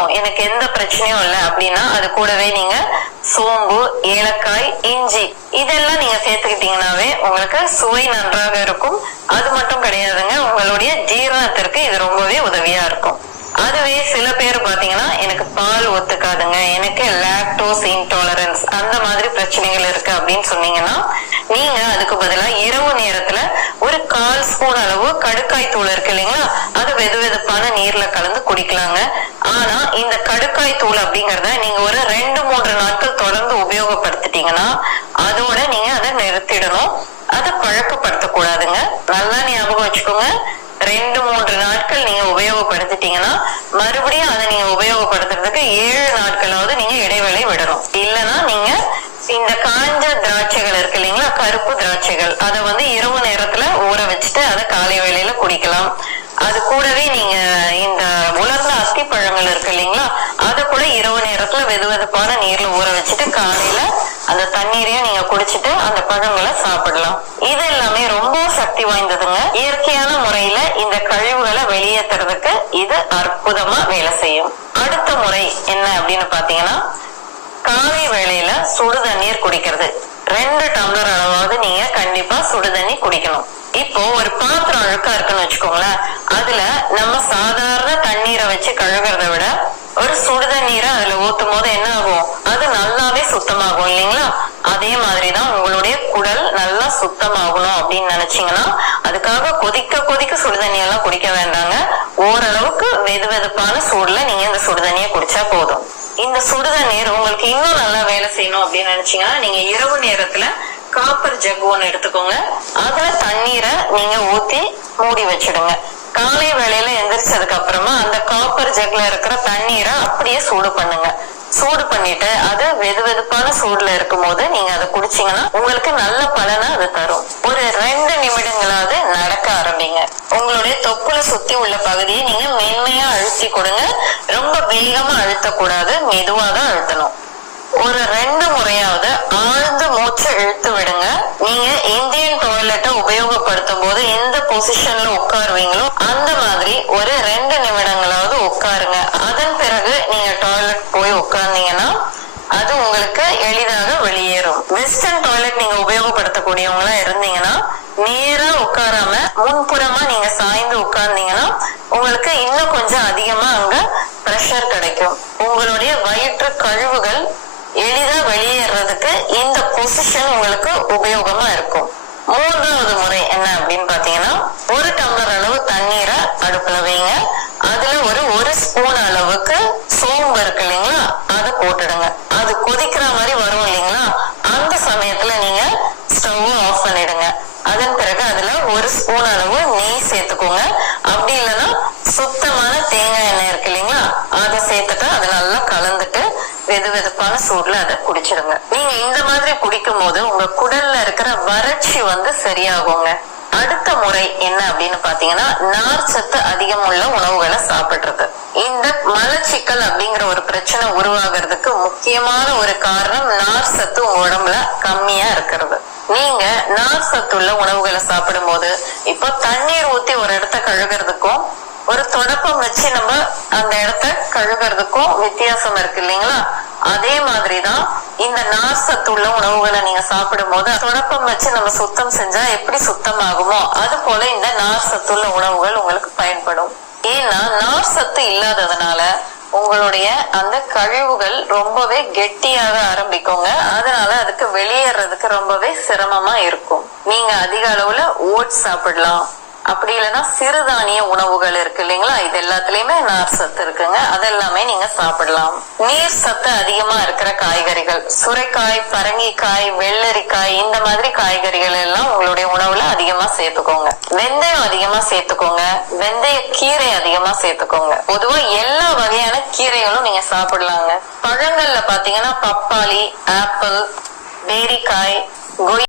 போதும், எனக்கு எந்த பிரச்சனையும் இல்லை அப்படின்னா அது கூடவே நீங்க சோம்பு, ஏலக்காய், இஞ்சி இதெல்லாம் நீங்க சேர்த்துக்கிட்டீங்கன்னாவே உங்களுக்கு சுவை நன்றாக இருக்கும். அது மட்டும் கிடையாதுங்க, உங்களுடைய ஜீரணத்திற்கு இது ரொம்பவே உதவியா இருக்கும். அதுவே சில பேர் பாத்தீங்கன்னா எனக்கு பால் ஒத்துக்காதுங்க, எனக்கு லாக்டோஸ் இன்டாலரன்ஸ் அந்த மாதிரி பிரச்சனைகள் இருக்கு அப்படின்னு சொன்னீங்கன்னா நீங்க அதுக்கு பதிலா இரவு நேரத்துல ஒரு 1/4 ஸ்பூன் அளவு கடுக்காய் தூள் இருக்கு இல்லைங்களா, அது வெதுவெதுப்பான நீர்ல கலந்து குடிக்கலாங்க. ஆனா இந்த கடுக்காய் தூள் அப்படிங்கறத நீங்க ஒரு 2-3 நாட்கள் தொடர்ந்து உபயோகப்படுத்திட்டீங்கன்னா அதோட நீங்க அதை நிறுத்திடணும். அதை பழக்கப்படுத்த கூடாதுங்க. நல்லா ஞாபகம் வச்சுக்கோங்க, 2-3 நாட்கள் நீங்க உபயோகப்படுத்திட்டீங்கன்னா மறுபடியும் அதை நீங்க உபயோகப்படுத்துறதுக்கு 7 நாட்களாவது நீங்க இடைவேளை விடணும். இல்லைன்னா நீங்க இந்த காஞ்ச திராட்சைகள் இருக்கு இல்லைங்களா, கருப்பு திராட்சைகள், அதை இரவு நேரத்துல ஊற வச்சுட்டு அதை காலை வேளையில குடிக்கலாம். அது கூடவே நீங்க இந்த உலர்ந்த அத்தி பழங்கள் இருக்கு இல்லைங்களா, அதை கூட இரவு நேரத்துல வெதுவெதுப்பான நீர்ல ஊற வச்சுட்டு காலையில அந்த தண்ணீரையும் நீங்க குடிச்சிட்டு அந்த பழங்களை சாப்பிடலாம். இது எல்லாமே ரொம்ப சக்தி வாய்ந்ததுங்க. இயற்கையான முறையில இந்த கழிவுகளை வெளியேற்றுறதுக்கு இது அற்புதமா வேலை செய்யும். அடுத்த முறை என்ன அப்படின்னு பாத்தீங்கன்னா, காலை வேளையில சுடு தண்ணீர் குடிக்கிறது. 2 டம்ளர் அளவாவது நீங்க கண்டிப்பா சுடு தண்ணி குடிக்கணும். இப்போ ஒரு பாத்திரம் அழுக்கா இருக்குன்னு வச்சுக்கோங்களேன், அதுல நம்ம சாதாரண தண்ணீரை வச்சு கழுகுறத விட ஒரு சுடு தண்ணீரை அதுல ஊத்தும் போது என்ன ஆகும், அது நல்லாவே சுத்தமாகும் இல்லைங்களா. அதே மாதிரிதான் உங்களுடைய குடல் நல்லா சுத்தமாகணும் அப்படின்னு நினைச்சீங்கன்னா அதுக்காக கொதிக்க கொதிக்க சுடு தண்ணி எல்லாம் குடிக்க வேண்டாங்க. ஓரளவுக்கு வெதுவெதுப்பான சூடுல நீங்க இந்த சுடு தண்ணியை குடிச்சா போதும். இந்த சுடு தண்ணீர் உங்களுக்கு இன்னும் நல்லா வேலை செய்யணும் அப்படின்னு நினைச்சீங்கன்னா நீங்க இரவு நேரத்துல காப்பர் ஜக் ஒன்னு எடுத்துக்கோங்க. அதுல தண்ணீரை நீங்க ஊத்தி மூடி வச்சிடுங்க. காலை வேளையில எந்திரிச்சதுக்கு அப்புறமா அந்த காப்பர் ஜக்ல இருக்கிற தண்ணீரை அப்படியே சூடு பண்ணுங்க. சூடு பண்ணிட்டு அது வெதுவெதுப்பான சூடுல இருக்கும் போது நீங்க அதை குடிச்சீங்கன்னா உங்களுக்கு நல்ல பலனை அது தரும். ஒரு 2 நிமிடங்களாவது நடக்க ஆரம்பிங்க. உங்களுடைய தொப்புள சுத்தி உள்ள பகுதியை நீங்க மென்மையா அழுத்தி கொடுங்க. ரொம்ப வேகமா அழுத்தக்கூடாது, மெதுவா தான் அழுத்தணும். ஒரு 2 முறையாவது ஆழ்ந்து மூச்சு இழுத்து விடுங்க. நீங்க இந்தியன் டாய்லெட்டை உபயோகப்படுத்தும் போது எந்த பொசிஷன்ல உட்காருவீங்களோ அந்த மாதிரி ஒரு 2 நிமிடங்களாவது உட்காருங்க. அதன் பிறகு நீங்க டாய்லெட் போய் உட்கார்ந்தீங்கன்னா அது உங்களுக்கு எளிதாக வெளியேறும். வெஸ்டர்ன் டாய்லெட் நீங்க உபயோகப்படுத்தக்கூடியவங்களா இருந்தீங்கன்னா நேரா உட்காராம முன்புறமா நீங்க சாய்ந்து உட்கார்ந்தீங்கன்னா உங்களுக்கு இன்னும் கொஞ்சம் அதிகமா அங்க பிரஷர் கிடைக்கும். உங்களுடைய வயிற்று கழிவுகள் எளிதா வெளியேறதுக்கு இந்த பொசிஷன் உங்களுக்கு உபயோகமா இருக்கும். 3வது முறை என்ன அப்படின்னு பாத்தீங்கன்னா, 1 டம்ளர் அளவு தண்ணீரை அடுப்புல வைங்க. அதுல ஒரு ஸ்பூன் அளவுக்கு சோம்பு இருக்கு இல்லைங்களா, அதை போட்டுடுங்க. அது கொதிக்கிற மாதிரி வரும் இல்லைங்களா, அந்த சமயத்துல நீங்க ஸ்டவ் ஆஃப் பண்ணிடுங்க. அதன் பிறகு அதுல 1 ஸ்பூன் அளவு நெய் சேர்த்துக்கோங்க. அப்படி இல்லைன்னா சுத்தமான தேங்காய் எண்ணெய் இருக்கு இல்லைங்களா, அதை சேர்த்துட்டு அதை நல்லா கலந்துட்டு வெதுவெதுப்பான சூடுல அதை குடிச்சிடுங்க. நீங்க இந்த மாதிரி குடிக்கும் போது உங்க குடல்ல இருக்கிற வறட்சி சரியாகுங்க. அடுத்த முறை என்ன அப்படின்னு பாத்தீங்கன்னா, நார் சத்து அதிகம் உள்ள உணவுகளை சாப்பிடுறது. இந்த மலச்சிக்கல் அப்படிங்கிற ஒரு பிரச்சனை உருவாகிறதுக்கு முக்கியமான ஒரு காரணம் நார் சத்து உங்க உடம்புல கம்மியா இருக்கிறது. நீங்க நார் சத்து உள்ள உணவுகளை சாப்பிடும் போது இப்போ தண்ணீர் ஊத்தி ஒரு இடத்த கழுகுறதுக்கும் ஒரு தொடப்பம் வச்சு நம்ம அந்த இடத்த கழுகுறதுக்கும் வித்தியாசம் இருக்கு இல்லைங்களா. அதே மாதிரிதான் இந்த நார் சத்து உள்ள உணவுகளை நீங்க சாப்பிடும் போது தொடப்பம் வச்சு நம்ம சுத்தம் செஞ்சா எப்படி சுத்தமாகுமோ அது போல இந்த நார் சத்து உள்ள உணவுகள் உங்களுக்கு பயன்படும். ஏன்னா நார் சத்து இல்லாததுனால உங்களுடைய அந்த கழிவுகள் ரொம்பவே கெட்டியாக ஆரம்பிக்குங்க. அதனால அதுக்கு வெளியேறதுக்கு ரொம்பவே சிரமமா இருக்கும். நீங்க அதிக அளவுல ஓட்ஸ் சாப்பிடலாம். அப்படி இல்லைன்னா சிறுதானிய உணவுகள் இருக்கு இல்லைங்களா, இது எல்லாத்துலயுமே நார் சத்து இருக்குங்க. அதெல்லாமே நீங்க சாப்பிடலாம். நீர் சத்து அதிகமா இருக்கிற காய்கறிகள், சுரைக்காய், பரங்கிக்காய், வெள்ளரிக்காய், இந்த மாதிரி காய்கறிகள் எல்லாம் உங்களுடைய உணவுல அதிகமா சேர்த்துக்கோங்க. வெந்தயம் அதிகமா சேர்த்துக்கோங்க. வெந்தய கீரை அதிகமா சேர்த்துக்கோங்க. பொதுவா எல்லா வகையான கீரைகளும் நீங்க சாப்பிடலாங்க. பழங்கள்ல பாத்தீங்கன்னா பப்பாளி, ஆப்பிள், பேரிக்காய்,